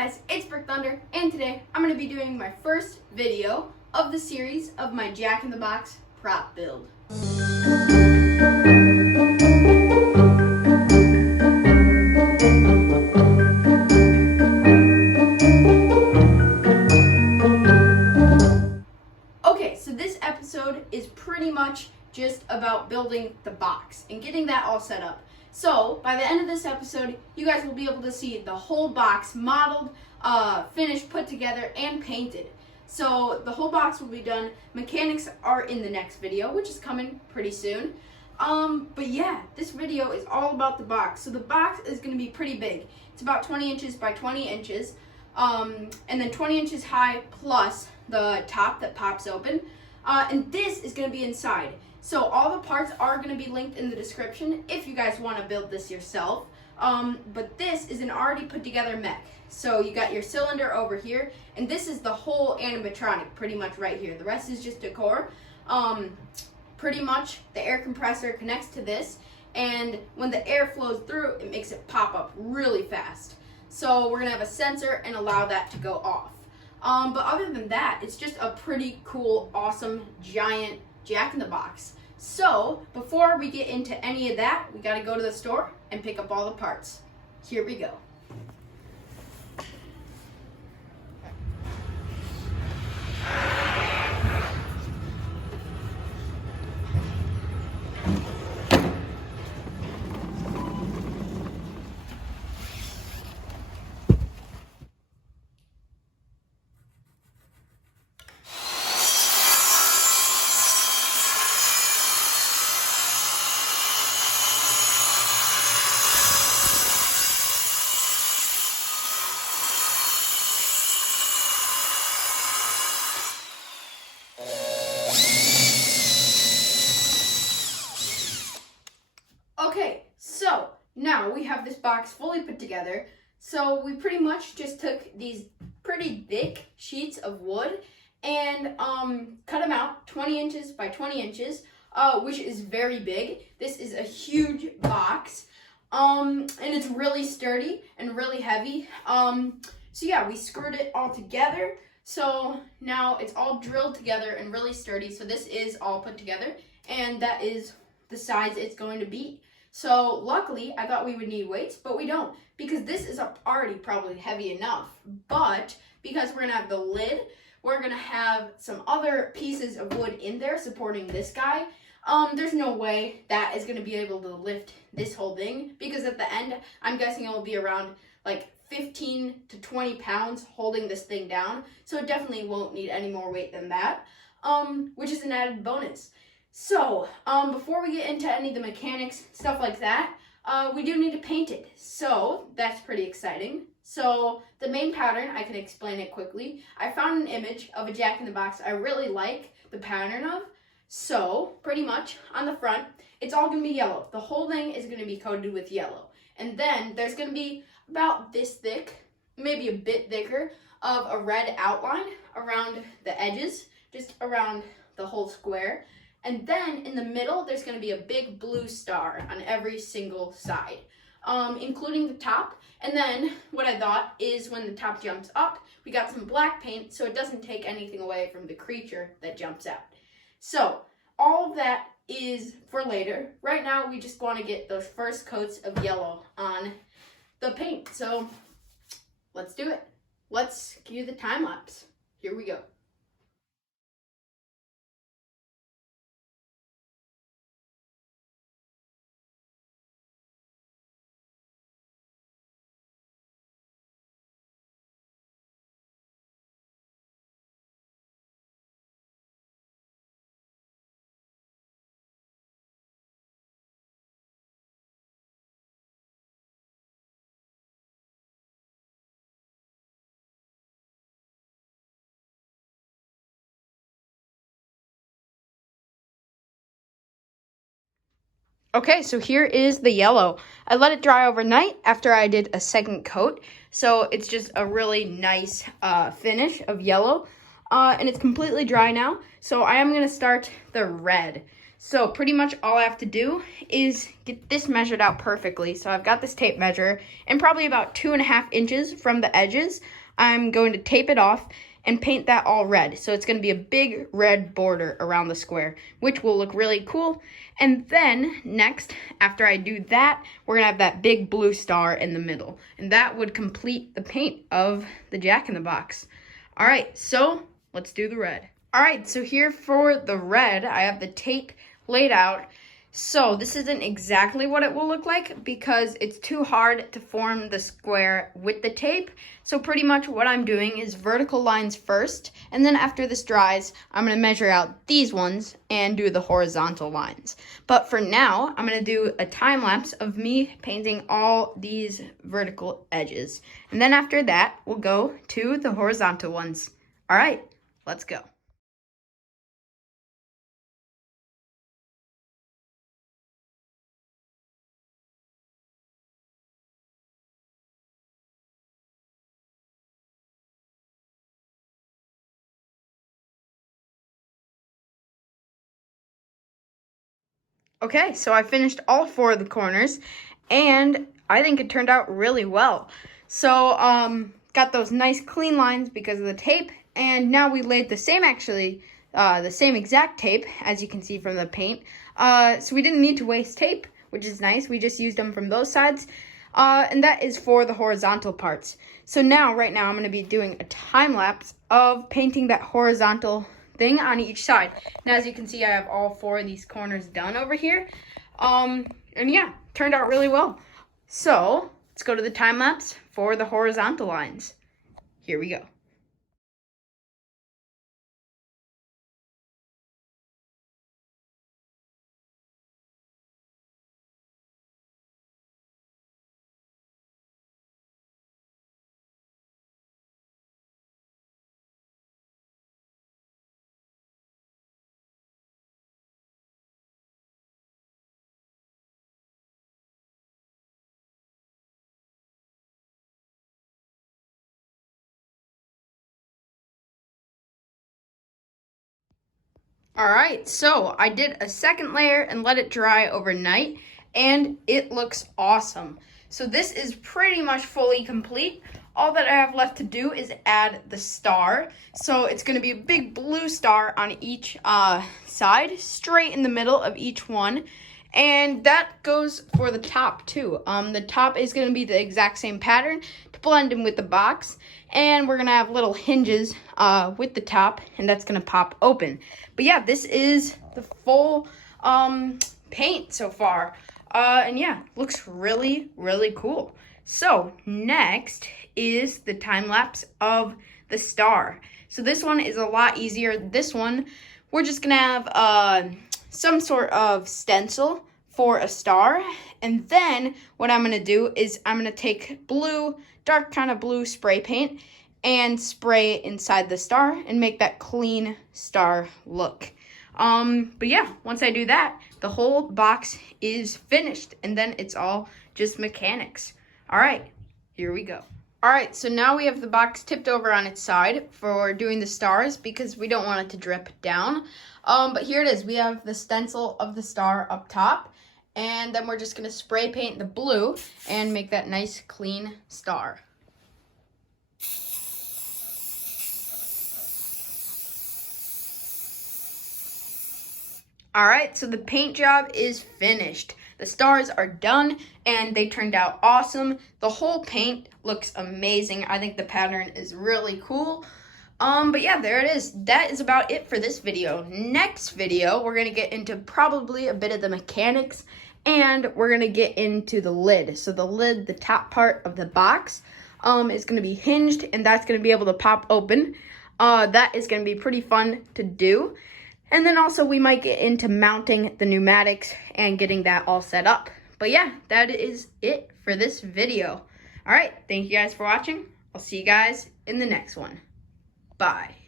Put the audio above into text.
guys, it's Brick Thunder, and today I'm going to be doing my first video of the series of my Jack in the Box prop build. Okay, so this episode is pretty much just about building the box and getting that all set up. So, by the end of this episode, you guys will be able to see the whole box modeled, finished, put together, and painted. So, the whole box will be done. Mechanics are in the next video, which is coming pretty soon. But yeah, this video is all about the box. So, the box is going to be pretty big. It's about 20 inches by 20 inches, and then 20 inches high plus the top that pops open. And this is going to be inside. So all the parts are going to be linked in the description if you guys want to build this yourself. But this is an already put together mech. So you got your cylinder over here, and this is the whole animatronic pretty much right here. The rest is just decor. Pretty much the air compressor connects to this, and when the air flows through, it makes it pop up really fast. So we're going to have a sensor and allow that to go off. But other than that, it's just a pretty cool, awesome, giant Jack in the Box. So, before we get into any of that, we gotta go to the store and pick up all the parts. Here we go. Okay, so now we have this box fully put together. So we pretty much just took these pretty thick sheets of wood and cut them out 20 inches by 20 inches, which is very big. This is a huge box, and it's really sturdy and really heavy. So yeah, we screwed it all together. So now it's all drilled together and really sturdy. So this is all put together, and that is the size it's going to be. So luckily, I thought we would need weights, but we don't, because this is already probably heavy enough. But because we're gonna have the lid, we're gonna have some other pieces of wood in there supporting this guy. There's no way that is gonna be able to lift this whole thing, because at the end, I'm guessing it will be around like 15 to 20 pounds holding this thing down. So it definitely won't need any more weight than that, which is an added bonus. So, before we get into any of the mechanics, stuff like that, we do need to paint it. So, that's pretty exciting. So, the main pattern, I can explain it quickly. I found an image of a Jack in the Box I really like the pattern of. So, pretty much, on the front, it's all going to be yellow. The whole thing is going to be coated with yellow. And then, there's going to be about this thick, maybe a bit thicker, of a red outline around the edges, just around the whole square. And then in the middle, there's going to be a big blue star on every single side, including the top. And then what I thought is when the top jumps up, we got some black paint so it doesn't take anything away from the creature that jumps out. So all of that is for later. Right now, we just want to get those first coats of yellow on the paint. So let's do it. Let's cue the time lapse. Here we go. Okay, so here is the yellow. I let it dry overnight after I did a second coat. So it's just a really nice finish of yellow. And it's completely dry now. So I am going to start the red. So pretty much all I have to do is get this measured out perfectly. So I've got this tape measure, and probably about 2.5 inches from the edges, I'm going to tape it off and paint that all red. So it's going to be a big red border around the square, which will look really cool. And then next, after I do that, we're going to have that big blue star in the middle. And that would complete the paint of the Jack-in-the-Box. All right, so let's do the red. All right, so here for the red, I have the tape laid out. So this isn't exactly what it will look like because it's too hard to form the square with the tape. So pretty much what I'm doing is vertical lines first, and then after this dries, I'm going to measure out these ones and do the horizontal lines. But for now, I'm going to do a time lapse of me painting all these vertical edges. And then after that, we'll go to the horizontal ones. All right, let's go. Okay, so I finished all 4 of the corners, and I think it turned out really well. So, got those nice clean lines because of the tape, and now we laid the same exact tape, as you can see from the paint. So we didn't need to waste tape, which is nice. We just used them from those sides, and that is for the horizontal parts. So right now, I'm going to be doing a time lapse of painting that horizontal thing on each side. And as you can see, I have all 4 of these corners done over here. And yeah, turned out really well. So let's go to the time lapse for the horizontal lines. Here we go. All right, so I did a second layer and let it dry overnight, and it looks awesome. So this is pretty much fully complete. All that I have left to do is add the star. So it's going to be a big blue star on each side, straight in the middle of each one. And that goes for the top too. The top is going to be the exact same pattern to blend in with the box. And we're going to have little hinges with the top, and that's going to pop open. But yeah, this is the full paint so far. And yeah, looks really, really cool. So next is the time lapse of the star. So this one is a lot easier. This one, we're just going to have some sort of stencil for a star. And then what I'm going to do is I'm going to take blue, dark kind of blue spray paint and spray it inside the star and make that clean star look. But yeah, once I do that, the whole box is finished, and then it's all just mechanics. All right, here we go. All right, so now we have the box tipped over on its side for doing the stars because we don't want it to drip down. But here it is. We have the stencil of the star up top, and then we're just gonna spray paint the blue and make that nice clean star. All right, so the paint job is finished. The stars are done, and they turned out awesome. The whole paint looks amazing. I think the pattern is really cool. But yeah, there it is. That is about it for this video. Next video, we're gonna get into probably a bit of the mechanics, and we're gonna get into the lid. So the lid, the top part of the box, is gonna be hinged, and that's gonna be able to pop open. That is gonna be pretty fun to do. And then also we might get into mounting the pneumatics and getting that all set up. But yeah, that is it for this video. All right, thank you guys for watching. I'll see you guys in the next one. Bye.